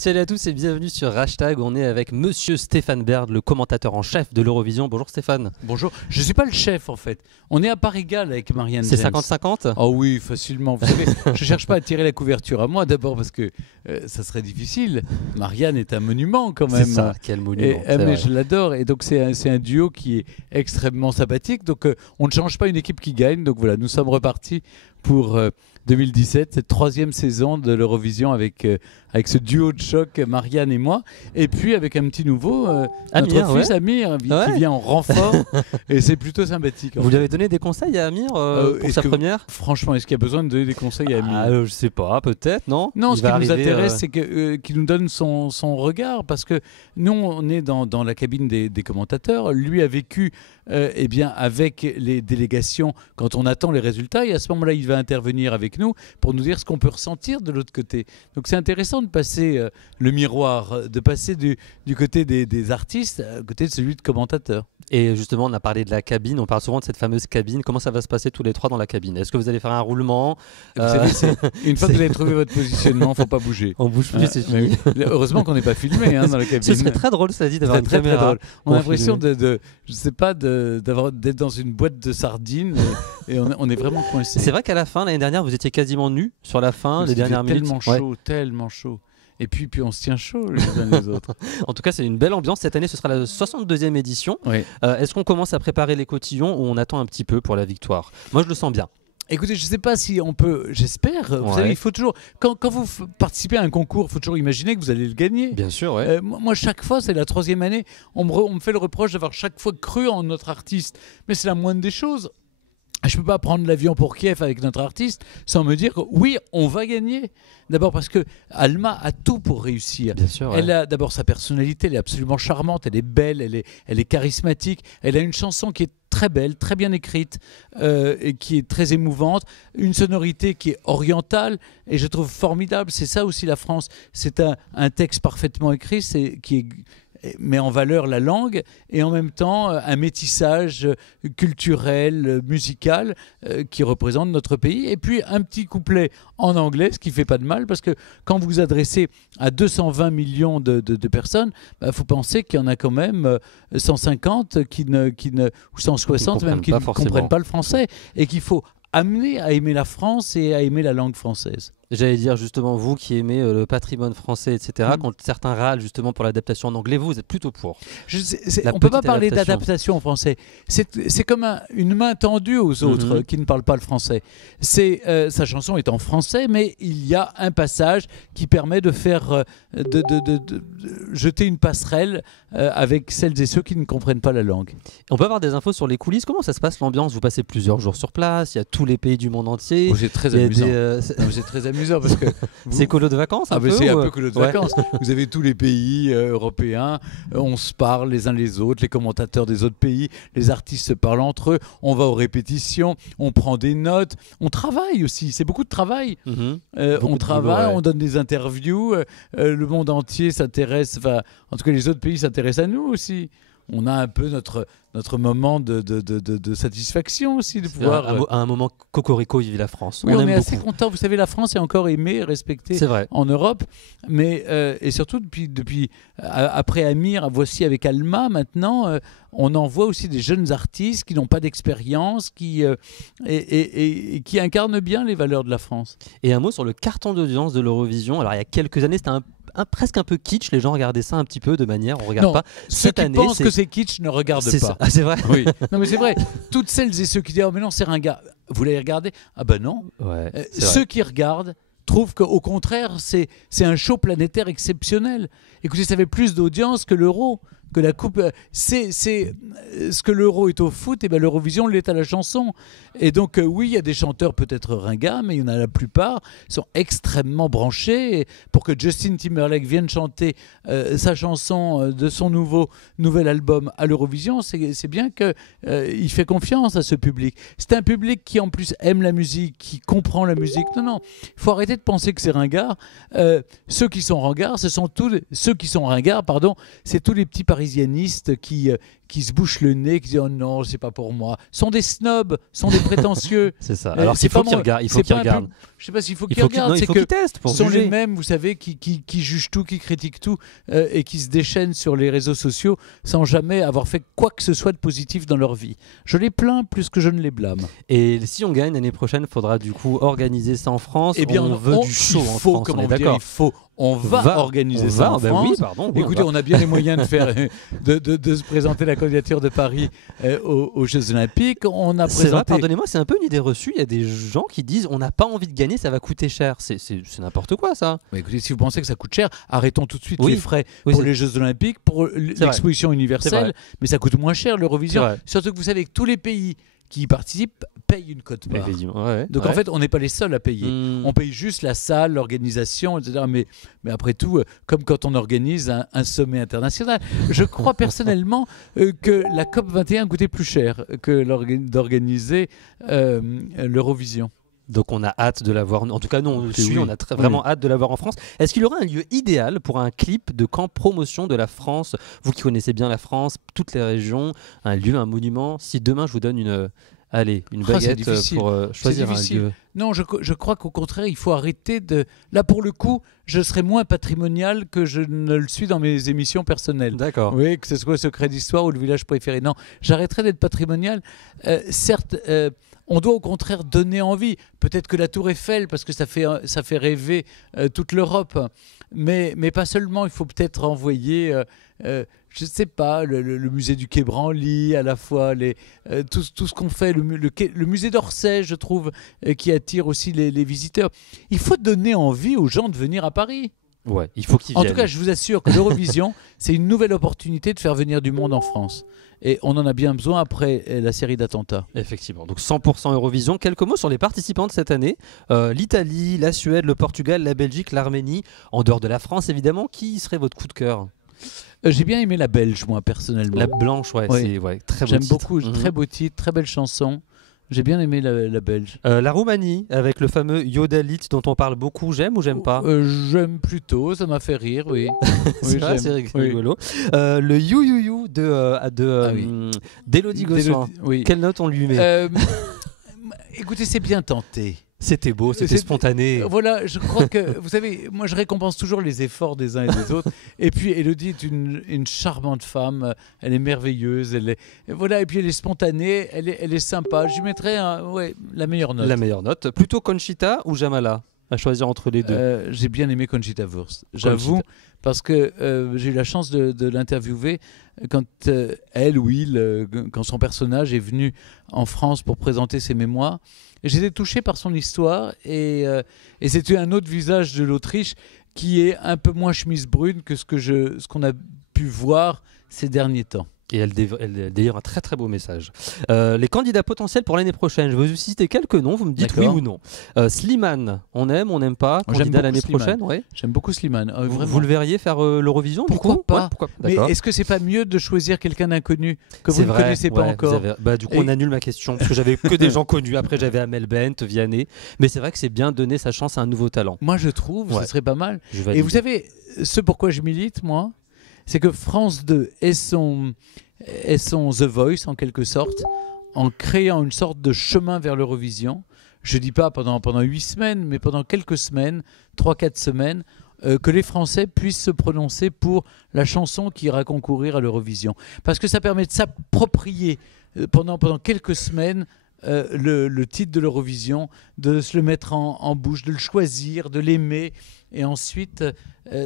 Salut à tous et bienvenue sur Hashtag. On est avec Monsieur Stéphane Bern, le commentateur en chef de l'Eurovision. Bonjour Stéphane. Bonjour, je ne suis pas le chef en fait. On est à part égale avec Marianne C'est James. 50-50 ? Oh oui, facilement. Vous savez, je ne cherche pas à tirer la couverture à moi d'abord parce que ça serait difficile. Marianne est un monument quand même. C'est ça, quel monument. Mais je l'adore et donc c'est un duo qui est extrêmement sympathique. Donc on ne change pas une équipe qui gagne. Donc voilà, nous sommes repartis pour 2017, cette troisième saison de l'Eurovision avec ce duo de choc, Marianne et moi. Et puis avec un petit nouveau, Amir, notre fils Amir, qui vient en renfort. Et c'est plutôt sympathique. Vous lui avez donné des conseils à Amir pour sa première ? Franchement, est-ce qu'il y a besoin de donner des conseils à Amir ? Je sais pas, peut-être, non ? Non, ce qui nous intéresse, c'est qu'il nous donne son regard, parce que nous, on est dans la cabine des commentateurs. Lui a vécu avec les délégations quand on attend les résultats, et à ce moment-là, il va intervenir avec nous pour nous dire ce qu'on peut ressentir de l'autre côté. Donc c'est intéressant de passer le miroir, de passer du côté des artistes à côté de celui de commentateurs. Et justement, on a parlé de la cabine, on parle souvent de cette fameuse cabine. Comment ça va se passer tous les trois dans la cabine ? Est-ce que vous allez faire un roulement ? Vous savez, une fois que vous avez trouvé votre positionnement, il ne faut pas bouger. On bouge plus, c'est fini. Heureusement qu'on n'est pas filmé dans la cabine. Ce serait très drôle, ça dit, d'avoir une caméra. Très drôle. On a l'impression je sais pas, d'être dans une boîte de sardines et on est vraiment coincé. C'est vrai qu'à la fin, l'année dernière, vous étiez quasiment nus sur la fin, les dernières minutes. Tellement chaud. Et puis on se tient chaud les uns les autres. En tout cas, c'est une belle ambiance. Cette année, ce sera la 62e édition. Oui. Est-ce qu'on commence à préparer les cotillons ou on attend un petit peu pour la victoire ? Moi, je le sens bien. Écoutez, je ne sais pas si on peut, j'espère. Vous savez, il faut toujours, quand vous participez à un concours, il faut toujours imaginer que vous allez le gagner. Bien sûr, ouais. Moi, chaque fois, c'est la troisième année, on me fait le reproche d'avoir chaque fois cru en notre artiste. Mais c'est la moindre des choses. Je ne peux pas prendre l'avion pour Kiev avec notre artiste sans me dire que oui, on va gagner. D'abord parce que Alma a tout pour réussir. Bien sûr, ouais. Elle a d'abord sa personnalité, elle est absolument charmante, elle est belle, elle est charismatique. Elle a une chanson qui est très belle, très bien écrite et qui est très émouvante. Une sonorité qui est orientale et je trouve formidable. C'est ça aussi la France. C'est un texte parfaitement écrit qui met en valeur la langue et en même temps un métissage culturel, musical qui représente notre pays. Et puis un petit couplet en anglais, ce qui ne fait pas de mal, parce que quand vous vous adressez à 220 millions de personnes, faut penser qu'il y en a quand même 150 ou 160 même qui ne comprennent pas le français et qu'il faut amener à aimer la France et à aimer la langue française. J'allais dire justement, vous qui aimez le patrimoine français, etc., quand certains râlent justement pour l'adaptation en anglais, vous êtes plutôt pour. On ne peut pas parler d'adaptation en français. C'est comme une main tendue aux autres qui ne parlent pas le français. Sa chanson est en français, mais il y a un passage qui permet de faire de jeter une passerelle avec celles et ceux qui ne comprennent pas la langue. On peut avoir des infos sur les coulisses. Comment ça se passe l'ambiance ? Vous passez plusieurs jours sur place, il y a tous les pays du monde entier. C'est très amusant. C'est très amusant parce que c'est colo de vacances c'est un peu colo de vacances. Vous avez tous les pays européens, on se parle les uns les autres, les commentateurs des autres pays, les artistes se parlent entre eux, on va aux répétitions, on prend des notes, on travaille aussi, c'est beaucoup de travail. On travaille, on donne des interviews, le monde entier s'intéresse, en tout cas les autres pays s'intéressent à nous aussi. On a un peu notre moment de satisfaction aussi de pouvoir... Un moment cocorico, vive la France. Oui, on est assez content. Vous savez, la France est encore aimée, respectée en Europe. Mais, et surtout, depuis après Amir, voici avec Alma, maintenant, on envoie aussi des jeunes artistes qui n'ont pas d'expérience, et qui incarnent bien les valeurs de la France. Et un mot sur le carton d'audience de l'Eurovision. Alors, il y a quelques années, c'était presque un peu kitsch. Les gens regardaient ça un petit peu de manière, on regarde pas. Ceux qui pensent que c'est kitsch ne regardent pas. Ah, c'est vrai. Oui. Non, mais c'est vrai. Toutes celles et ceux qui disent « Oh, mais non, c'est ringard », vous l'avez regardé ? Ah ben non. Ouais, ceux qui regardent trouvent qu'au contraire, c'est un show planétaire exceptionnel. Écoutez, ça fait plus d'audience que l'Euro, que la Coupe. C'est ce que l'Euro est au foot, et ben l'Eurovision l'est à la chanson. Et donc, oui, il y a des chanteurs peut-être ringards, mais il y en a la plupart sont extrêmement branchés. Et pour que Justin Timberlake vienne chanter sa chanson de son nouvel album à l'Eurovision, c'est bien qu'il fait confiance à ce public. C'est un public qui, en plus, aime la musique, qui comprend la musique. Non, il faut arrêter de penser que c'est ringard. Ceux qui sont ringards, c'est tous les petits parisianistes qui qui se bouchent le nez, qui disent « Oh non, c'est pas pour moi ». Sont des snobs, sont des prétentieux. C'est ça. Alors c'est il faut pas qu'ils moi. regardent. Il faut C'est qu'ils pas un peu- regardent. Je sais pas s'il faut Il qu'ils faut qu'ils regardent. non, il C'est faut que qu'ils testent pour ce sont juger. les mêmes, vous savez, qui jugent tout, qui critiquent tout et qui se déchaînent sur les réseaux sociaux sans jamais avoir fait quoi que ce soit de positif dans leur vie. Je les plains plus que je ne les blâme. Et si on gagne l'année prochaine, il faudra du coup organiser ça en France. Eh bien, on veut du show en France. comment On est dire, d'accord. on va organiser ça en France. Oui, pardon. Oui, Écoutez, on a bien les moyens de faire, de se présenter la candidature de Paris aux Jeux Olympiques. On a C'est vrai, présenté. pardonnez-moi, c'est un peu une idée reçue. Il y a des gens qui disent on n'a pas envie de gagner, ça va coûter cher. C'est n'importe quoi ça. Mais écoutez, si vous pensez que ça coûte cher, arrêtons tout de suite Oui. les frais Oui, pour c'est- les Jeux Olympiques, pour l'exposition C'est universelle. vrai. Mais ça coûte moins cher C'est l'Eurovision. vrai. Surtout que vous savez que tous les pays qui y participent payent une quote-part. Effectivement. Ouais, Donc ouais. en fait, on n'est pas les seuls à payer. Hmm. On paye juste la salle, l'organisation, etc. Mais après tout, comme quand on organise un sommet international, je crois personnellement que la COP21 coûtait plus cher que d'organiser l'Eurovision. Donc on a hâte de la voir. En tout cas, nous on le Oui. suit, on a vraiment hâte de la voir en France. Est-ce qu'il y aura un lieu idéal pour un clip de camp promotion de la France? Vous qui connaissez bien la France, toutes les régions, un lieu, un monument. Si demain je vous donne une c'est baguette difficile. pour choisir un difficile. lieu. Non, je crois qu'au contraire, il faut arrêter de... Là, pour le coup, je serai moins patrimonial que je ne le suis dans mes émissions personnelles. D'accord. Oui, que ce soit Secret d'Histoire ou Le Village Préféré. Non, j'arrêterai d'être patrimonial. Certes, on doit au contraire donner envie. Peut-être que la Tour Eiffel, parce que ça fait rêver toute l'Europe. Mais pas seulement, il faut peut-être envoyer... je ne sais pas, le musée du Quai Branly, à la fois tout ce qu'on fait, le musée d'Orsay, je trouve, qui attire aussi les visiteurs. Il faut donner envie aux gens de venir à Paris. Ouais, il faut qu'ils En viennent. tout cas, je vous assure que l'Eurovision, c'est une nouvelle opportunité de faire venir du monde en France. Et on en a bien besoin après la série d'attentats. Effectivement, donc 100% Eurovision. Quelques mots sur les participants de cette année. L'Italie, la Suède, le Portugal, la Belgique, l'Arménie. En dehors de la France, évidemment, qui serait votre coup de cœur? J'ai bien aimé la Belge, moi, personnellement. La Blanche, ouais, Oui. c'est très beau J'aime titre. beaucoup, très beau titre, très belle chanson. J'ai bien aimé la Belge. La Roumanie, avec le fameux Yodalit dont on parle beaucoup, j'aime ou j'aime pas? J'aime plutôt, ça m'a fait rire, oui. C'est Oui, vrai, j'aime. c'est rigolo. Le You You You d'Élodie Gossuin. Oui. Quelle note on lui met? Écoutez, c'est bien tenté. C'était beau, c'était spontané. Voilà, je crois que, vous savez, moi je récompense toujours les efforts des uns et des autres. Et puis Élodie est une charmante femme, elle est merveilleuse, voilà, et puis elle est spontanée, elle est sympa. Je lui mettrais la meilleure note. La meilleure note. Plutôt Conchita ou Jamala? À choisir entre les deux. J'ai bien aimé Conchita Wurst, j'avoue, parce que j'ai eu la chance de l'interviewer quand elle ou il, quand son personnage est venu en France pour présenter ses mémoires. J'étais touché par son histoire et c'était un autre visage de l'Autriche qui est un peu moins chemise brune que ce qu'on a pu voir ces derniers temps. Et elle délivre un très très beau message. Les candidats potentiels pour l'année prochaine, je vais vous citer quelques noms, vous me dites oui ou non. Slimane, on n'aime pas, candidat l'année prochaine, ouais. J'aime beaucoup Slimane. Vous le verriez faire l'Eurovision du Pourquoi coup? pas Ouais, pourquoi pas. Mais est-ce que c'est pas mieux de choisir quelqu'un d'inconnu que vous C'est ne vrai, connaissez pas ouais, encore? Du coup, on annule ma question parce que j'avais que des gens connus. Après, j'avais Amel Bent, Vianney. Mais c'est vrai que c'est bien de donner sa chance à un nouveau talent. Moi, je trouve, Ouais. ce serait pas mal. Je valide. Et vous savez, ce pourquoi je milite, moi, c'est que France 2 et son The Voice, en quelque sorte, en créant une sorte de chemin vers l'Eurovision. Je ne dis pas pendant 8 semaines, mais pendant quelques semaines, 3-4 semaines, que les Français puissent se prononcer pour la chanson qui ira concourir à l'Eurovision. Parce que ça permet de s'approprier pendant quelques semaines le titre de l'Eurovision, de se le mettre en bouche, de le choisir, de l'aimer. Et ensuite,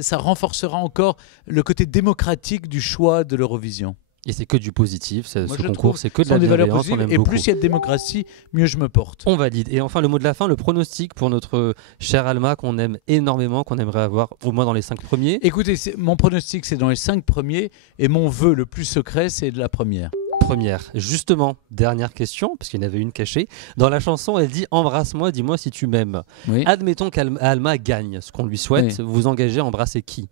ça renforcera encore le côté démocratique du choix de l'Eurovision. Et c'est que du positif, ce Moi, je concours, trouve c'est que de ce sont la des valeurs bienveillance, on positives. aime Et beaucoup. plus il y a de démocratie, mieux je me porte. On valide. Et enfin, le mot de la fin, le pronostic pour notre cher Alma qu'on aime énormément, qu'on aimerait avoir au moins dans les 5 premiers. Écoutez, mon pronostic, c'est dans les 5 premiers. Et mon vœu le plus secret, c'est de la première. Première. Justement, dernière question, parce qu'il y en avait une cachée. Dans la chanson, elle dit « Embrasse-moi, dis-moi si tu m'aimes Oui. ». Admettons qu'Alma gagne, ce qu'on lui souhaite. Oui. Vous engagez à embrasser qui?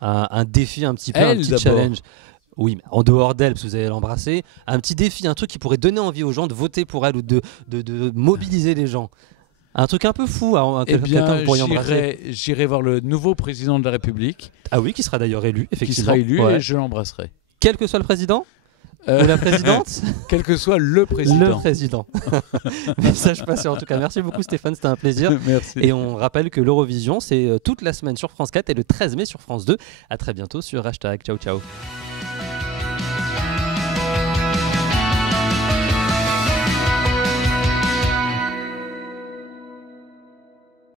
Un défi un petit peu, Elle, un petit d'abord. challenge. Oui, mais en dehors d'elle, parce que vous allez l'embrasser. Un petit défi, un truc qui pourrait donner envie aux gens de voter pour elle ou de mobiliser les gens. Un truc un peu fou, Eh quelqu'un que bien, vous pourriez embrasser. j'irai voir le nouveau président de la République, Ah oui, qui sera d'ailleurs élu, qui effectivement. sera élu, Ouais. et je l'embrasserai. Quel que soit le président? Ou la présidente. Quel que soit le président. Le président. Message passé en tout cas. Merci beaucoup Stéphane, c'était un plaisir. Merci. Et on rappelle que l'Eurovision, c'est toute la semaine sur France 4 et le 13 mai sur France 2. À très bientôt sur #. Ciao ciao.